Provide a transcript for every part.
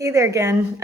Hey there again.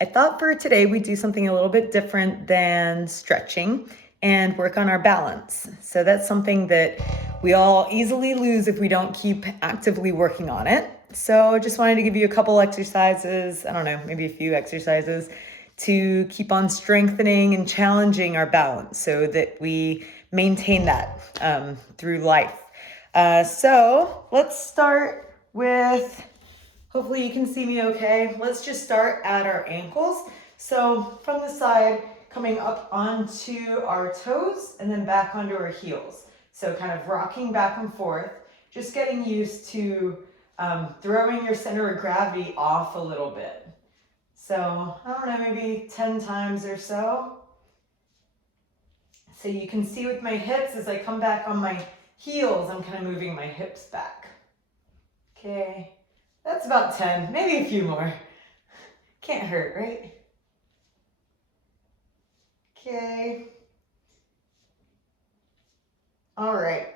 I thought for today we'd do something a little bit different than stretching and work on our balance. So that's something that we all easily lose if we don't keep actively working on it. So I just wanted to give you a couple exercises, I don't know, maybe a few exercises to keep on strengthening and challenging our balance so that we maintain that through life. So let's start with. Hopefully you can see me okay. Let's just start at our ankles. So from the side, coming up onto our toes and then back onto our heels. So kind of rocking back and forth, just getting used to throwing your center of gravity off a little bit. So I don't know, maybe 10 times or so. So you can see with my hips, as I come back on my heels, I'm kind of moving my hips back. Okay. That's about 10, maybe a few more. Can't hurt, right? Okay. All right.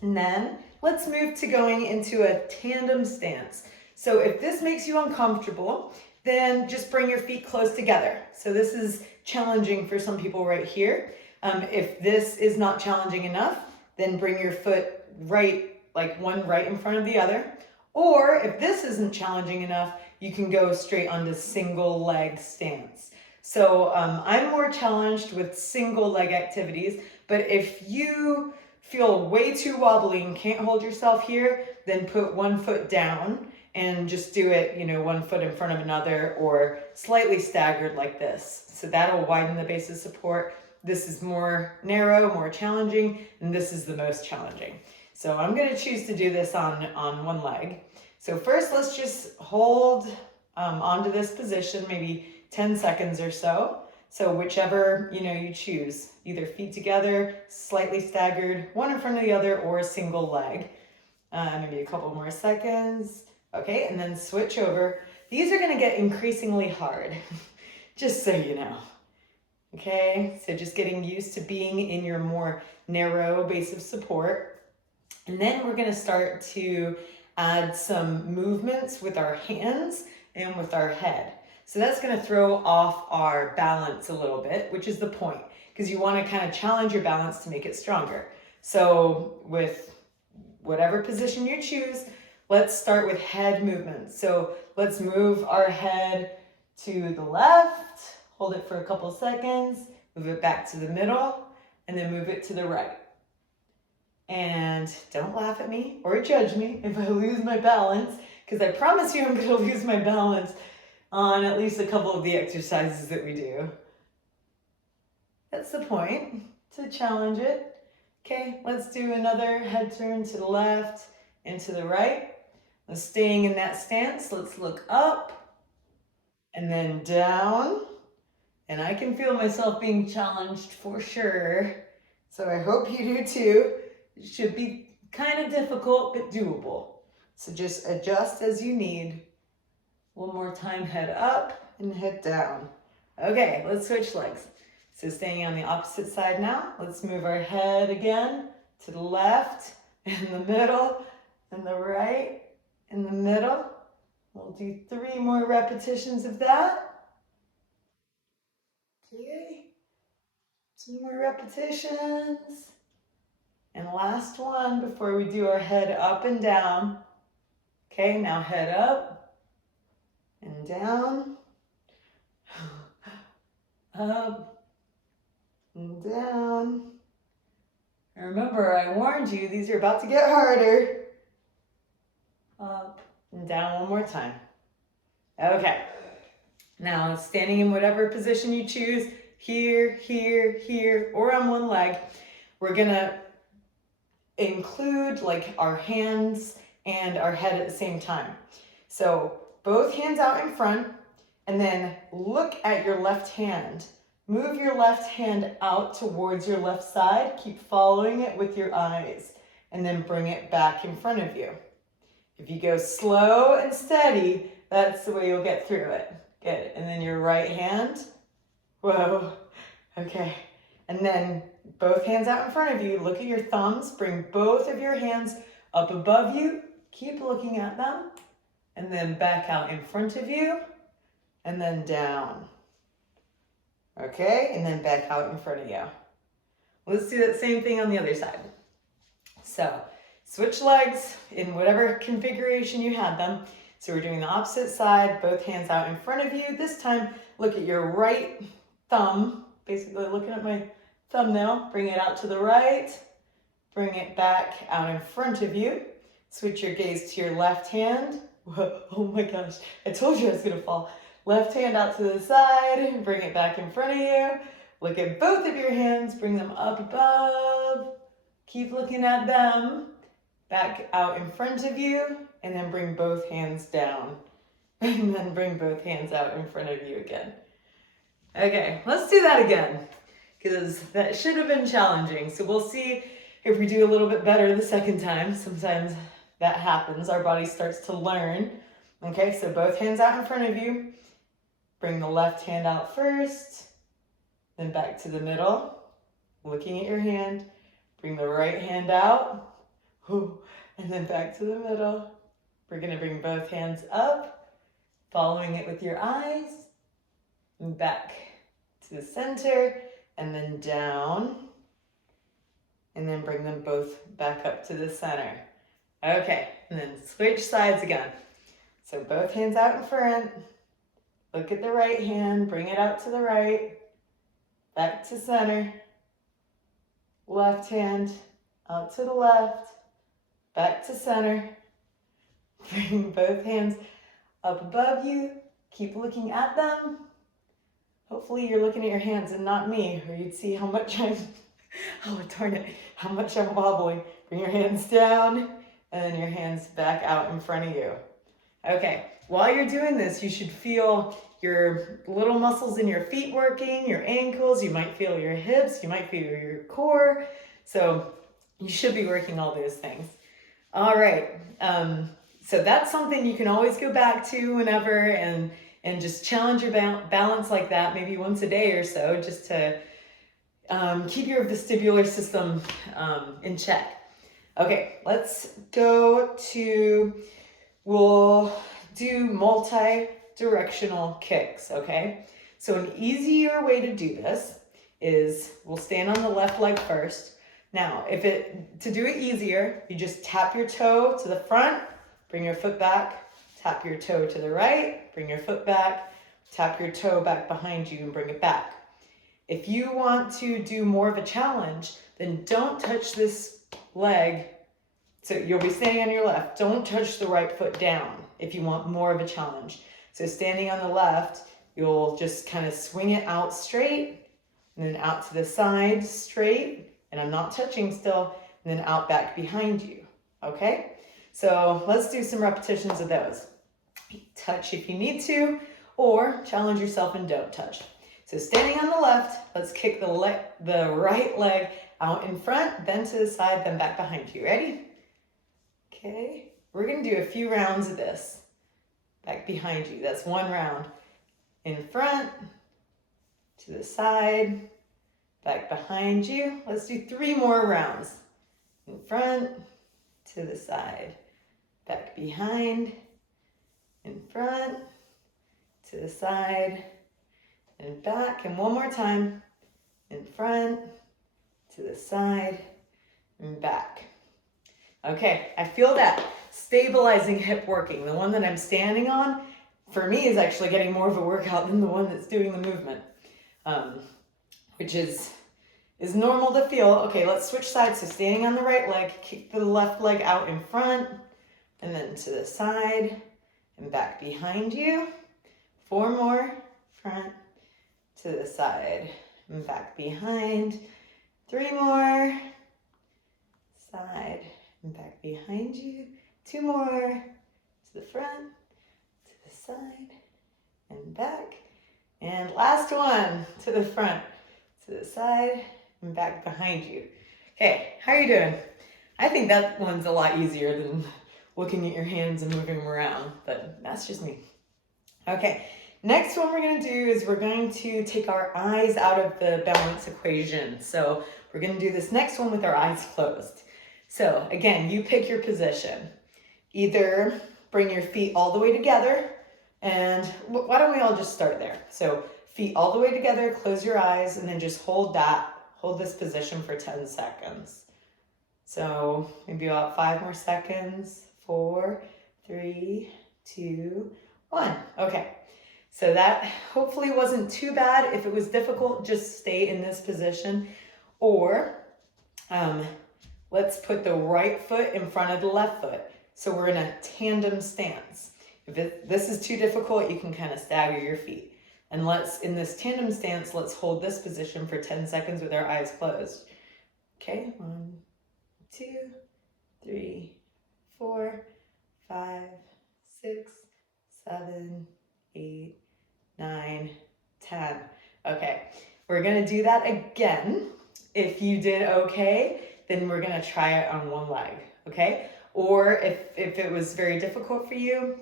And then let's move to going into a tandem stance. So if this makes you uncomfortable, then just bring your feet close together. So this is challenging for some people right here. If this is not challenging enough, then bring your foot right, like one right in front of the other. Or if this isn't challenging enough, you can go straight onto single leg stance. So I'm more challenged with single leg activities, but if you feel way too wobbly and can't hold yourself here, then put one foot down and just do it, one foot in front of another or slightly staggered like this. So that'll widen the base of support. This is more narrow, more challenging, and this is the most challenging. So I'm going to choose to do this on one leg. So first, let's just hold onto this position, maybe 10 seconds or so. So whichever, you choose, either feet together, slightly staggered, one in front of the other, or a single leg. Maybe a couple more seconds. Okay, and then switch over. These are going to get increasingly hard, just so you know. Okay, so just getting used to being in your more narrow base of support. And then we're going to start to add some movements with our hands and with our head. So that's going to throw off our balance a little bit, which is the point, because you want to kind of challenge your balance to make it stronger. So with whatever position you choose, let's start with head movements. So let's move our head to the left, hold it for a couple seconds, move it back to the middle, and then move it to the right. And don't laugh at me or judge me if I lose my balance, because I promise you I'm going to lose my balance on at least a couple of the exercises that we do. That's the point, to challenge it. Okay, let's do another head turn to the left and to the right. Staying in that stance, let's look up and then down. And I can feel myself being challenged for sure. So I hope you do too. It should be kind of difficult, but doable. So just adjust as you need. One more time, head up and head down. Okay, let's switch legs. So staying on the opposite side now, let's move our head again to the left, in the middle, and the right, in the middle. We'll do 3 more repetitions of that. Okay, 2 more repetitions. And last one before we do our head up and down. Okay, now head up and down, up and down. And remember, I warned you, these are about to get harder. Up and down one more time. Okay, now standing in whatever position you choose, here, here, here, or on one leg, we're gonna include like our hands and our head at the same time. So both hands out in front, and then look at your left hand. Move your left hand out towards your left side. Keep following it with your eyes, and then bring it back in front of you. If you go slow and steady, that's the way you'll get through it. Good. And then your right hand. Whoa. Okay. And then both hands out in front of you. Look at your thumbs. Bring both of your hands up above you. Keep looking at them. and then back out in front of you, and then down. Okay, and then back out in front of you. Let's do that same thing on the other side. So switch legs in whatever configuration you had them. So we're doing the opposite side, both hands out in front of you. This time, look at your right thumb, basically looking at my thumbnail. Bring it out to the right, bring it back out in front of you. Switch your gaze to your left hand. Whoa, oh my gosh, I told you I was gonna fall. Left hand out to the side, bring it back in front of you. Look at both of your hands, bring them up above. Keep looking at them. Back out in front of you, and then bring both hands down. And then bring both hands out in front of you again. Okay, let's do that again, because that should have been challenging. So we'll see if we do a little bit better the second time. Sometimes that happens, our body starts to learn. Okay, so both hands out in front of you. Bring the left hand out first, then back to the middle, looking at your hand. Bring the right hand out. And then back to the middle. We're going to bring both hands up, following it with your eyes, and back to the center, and then down, and then bring them both back up to the center. Okay, and then switch sides again. So both hands out in front, look at the right hand, bring it out to the right, back to center, left hand out to the left, back to center. Bring both hands up above you. Keep looking at them. Hopefully you're looking at your hands and not me, or you'd see how much I'm, oh darn it, how much I'm wobbling. Bring your hands down, and then your hands back out in front of you. Okay, while you're doing this, you should feel your little muscles in your feet working, your ankles, you might feel your hips, you might feel your core. So you should be working all those things. All right, so that's something you can always go back to whenever and just challenge your balance like that, maybe once a day or so, just to keep your vestibular system in check. Okay, let's go to, we'll do multi-directional kicks, okay? So an easier way to do this is we'll stand on the left leg first. Now, to do it easier, you just tap your toe to the front, bring your foot back, tap your toe to the right, bring your foot back, tap your toe back behind you and bring it back. If you want to do more of a challenge, then don't touch this leg. So you'll be standing on your left. Don't touch the right foot down if you want more of a challenge. So standing on the left, you'll just kind of swing it out straight and then out to the side straight. And I'm not touching still, and then out back behind you, okay? So let's do some repetitions of those. Touch if you need to, or challenge yourself and don't touch. So standing on the left, let's kick the right leg out in front, then to the side, then back behind you. Ready? Okay, we're gonna do a few rounds of this. Back behind you, that's one round. In front, to the side, back behind you. Let's do 3 more rounds. In front, to the side, back behind, in front, to the side, and back. And one more time. In front, to the side, and back. Okay, I feel that stabilizing hip working. The one that I'm standing on, for me, is actually getting more of a workout than the one that's doing the movement. Which is normal to feel. Okay, let's switch sides. So standing on the right leg, kick the left leg out in front, and then to the side, and back behind you. 4 more, front, to the side, and back behind. 3 more, side, and back behind you. 2 more, to the front, to the side, and back. And last one, to the front, to the side, and back behind you. Okay, how are you doing? I think that one's a lot easier than looking at your hands and moving them around, but that's just me. Okay, next one we're gonna do is we're going to take our eyes out of the balance equation. So we're gonna do this next one with our eyes closed. So again, you pick your position. Either bring your feet all the way together. And why don't we all just start there? So feet all the way together, close your eyes, and then just hold this position for 10 seconds. So maybe about 5 more seconds. 4, 3, 2, 1. Okay. So that hopefully wasn't too bad. If it was difficult, just stay in this position. Or let's put the right foot in front of the left foot. So we're in a tandem stance. If this is too difficult, you can kind of stagger your feet. And in this tandem stance, let's hold this position for 10 seconds with our eyes closed. Okay, 1, 2, 3, 4, 5, 6, 7, 8, 9, 10. Okay, we're gonna do that again. If you did okay, then we're gonna try it on one leg, okay? Or if it was very difficult for you,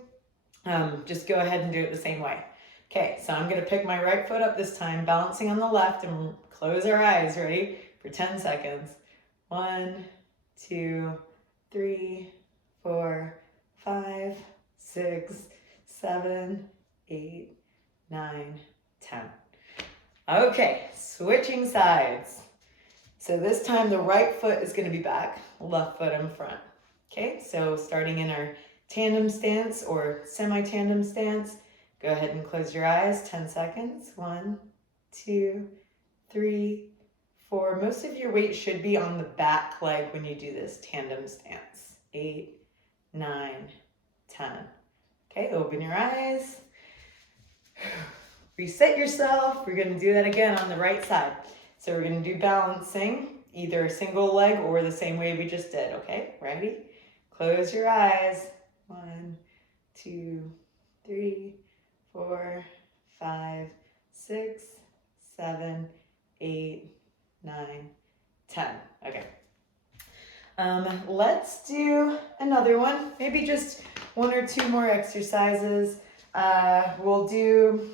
just go ahead and do it the same way. Okay, so I'm gonna pick my right foot up this time, balancing on the left, and close our eyes, ready? For 10 seconds. 1, 2, 3, 4, 5, 6, 7, 8, 9, 10. Okay, switching sides. So this time the right foot is going to be back, left foot in front. Okay, so starting in our tandem stance or semi-tandem stance, go ahead and close your eyes, 10 seconds. 1, 2, 3, 4. Most of your weight should be on the back leg when you do this tandem stance. 8, 9, 10. Okay, open your eyes. Reset yourself. We're going to do that again on the right side. So we're going to do balancing, either a single leg or the same way we just did. Okay, ready? Close your eyes. 1, 2, 3, 4, 5, 6, 7, 8, 9, 10. Okay. Let's do another one. Maybe just 1 or 2 more exercises. We'll do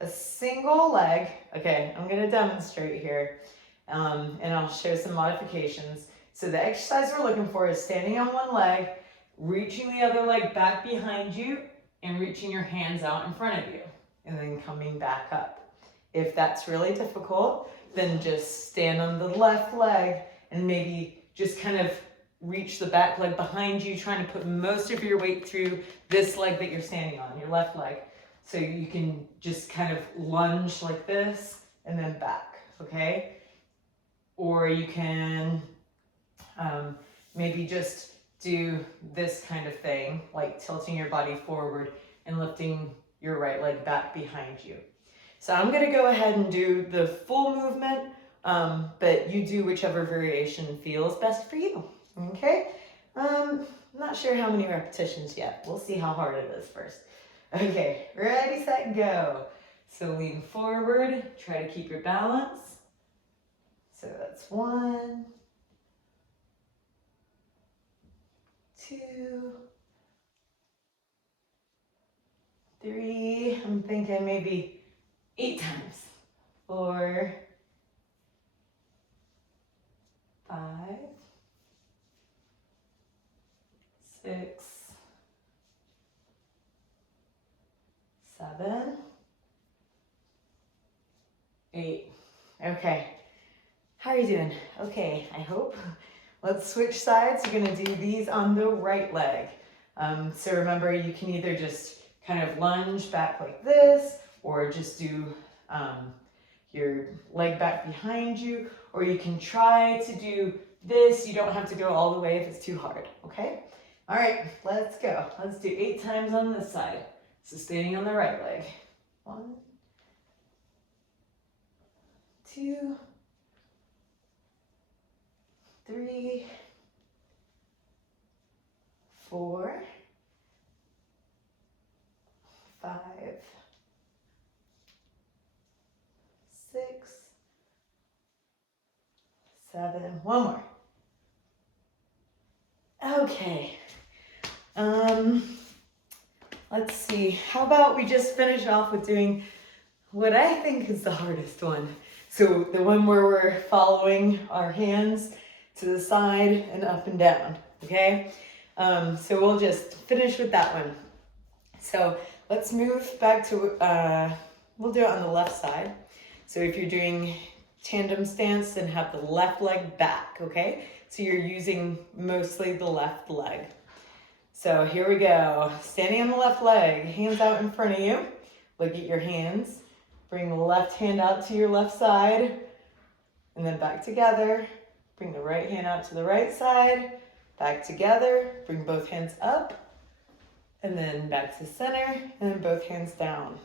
a single leg. Okay, I'm going to demonstrate here, and I'll show some modifications. So the exercise we're looking for is standing on one leg, reaching the other leg back behind you, and reaching your hands out in front of you, and then coming back up. If that's really difficult, then just stand on the left leg and maybe just kind of reach the back leg behind you, trying to put most of your weight through this leg that you're standing on, your left leg. So you can just kind of lunge like this and then back, okay? Or you can maybe just do this kind of thing, like tilting your body forward and lifting your right leg back behind you. So I'm gonna go ahead and do the full movement, but you do whichever variation feels best for you, okay? I'm not sure how many repetitions yet. We'll see how hard it is first. Okay, ready, set, go. So lean forward, try to keep your balance. So that's 1, 2, 3, I'm thinking maybe 8 times. 4, 5, 6, 7, 8. Okay. How are you doing? Okay, I hope. Let's switch sides. You're going to do these on the right leg. So remember, you can either just kind of lunge back like this, or just do your leg back behind you, or you can try to do this. You don't have to go all the way if it's too hard, okay? All right, let's go. Let's do 8 times on this side. So standing on the right leg. 1, 2, 3, 4, 5, 6, 7. One more. Okay. Let's see. How about we just finish off with doing what I think is the hardest one. So the one where we're following our hands to the side and up and down, okay? So we'll just finish with that one. So let's move back to, we'll do it on the left side. So if you're doing tandem stance, then have the left leg back, okay? So you're using mostly the left leg. So here we go. Standing on the left leg, hands out in front of you. Look at your hands. Bring the left hand out to your left side, and then back together. Bring the right hand out to the right side, back together. Bring both hands up, and then back to center, and then both hands down.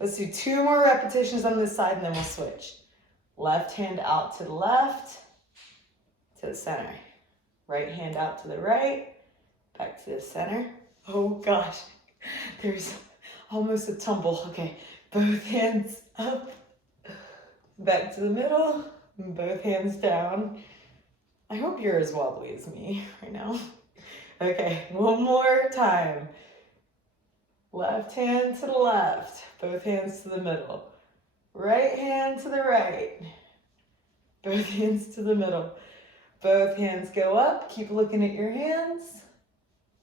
Let's do 2 more repetitions on this side, and then we'll switch. Left hand out to the left, to the center. Right hand out to the right, back to the center. Oh gosh, there's almost a tumble. Okay, both hands up, back to the middle, and both hands down. I hope you're as wobbly as me right now. Okay, one more time. Left hand to the left, both hands to the middle. Right hand to the right, both hands to the middle. Both hands go up, keep looking at your hands.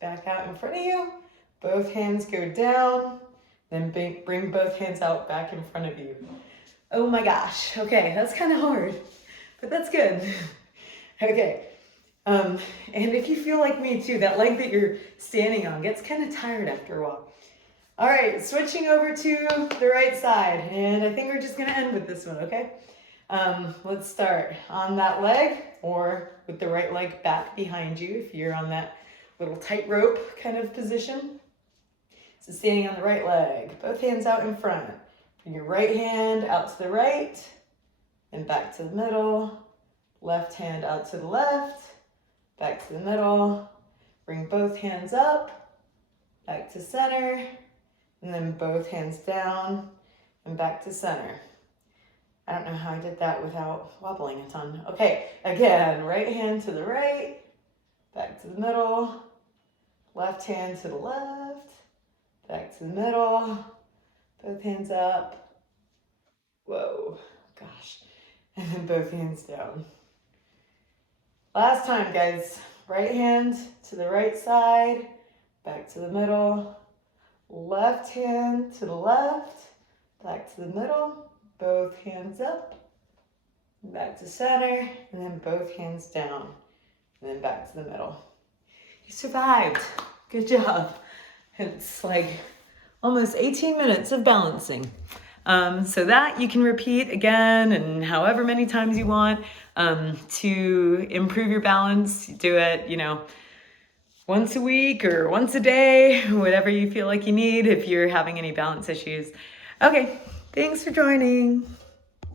Back out in front of you. Both hands go down, then bring both hands out back in front of you. Oh my gosh, okay, that's kind of hard, but that's good. Okay, and if you feel like me too, that leg that you're standing on gets kind of tired after a while. All right, switching over to the right side, and I think we're just gonna end with this one, okay? Let's start on that leg, or with the right leg back behind you if you're on that little tightrope kind of position. So standing on the right leg, both hands out in front. Bring your right hand out to the right, and back to the middle. Left hand out to the left, back to the middle. Bring both hands up, back to center, and then both hands down and back to center. I don't know how I did that without wobbling a ton. Okay, again, right hand to the right, back to the middle, left hand to the left, back to the middle, both hands up. Whoa, gosh. And then both hands down. Last time, guys. Right hand to the right side, back to the middle, left hand to the left, back to the middle, both hands up, back to center, and then both hands down, and then back to the middle. You survived. Good job. It's like almost 18 minutes of balancing. So that you can repeat again and however many times you want to improve your balance. Do it, once a week or once a day, whatever you feel like you need if you're having any balance issues. Okay, thanks for joining.